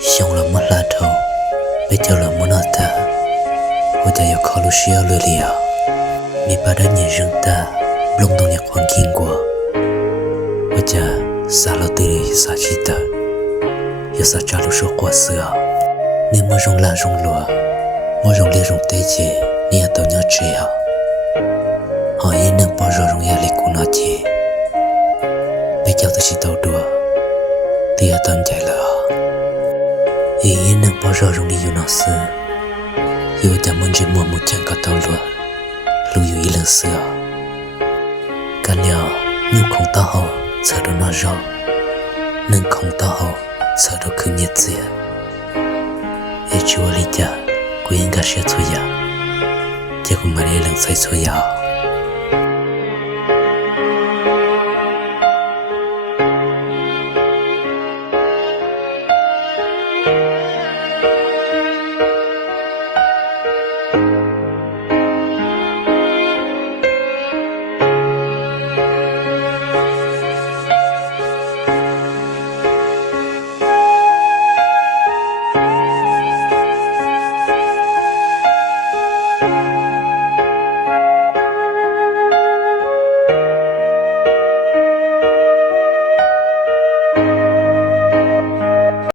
想了没拉头，被叫了没脑袋，我家要考虑需要lö了，你把它捏成大，弄到你环境过，我家撒了对里撒起的，要撒扎路说话色，你莫用拉用罗，莫用列用对接，你要到鸟这样，好也能把热用压力过那节，被叫的是多多。第二段ใจ了也能把热容易有那事有的梦见默默讲个道路路有一冷色干了牛空到后扯到那肉能空到后扯到去日子也就我理解我应该是错呀结果买了冷菜错呀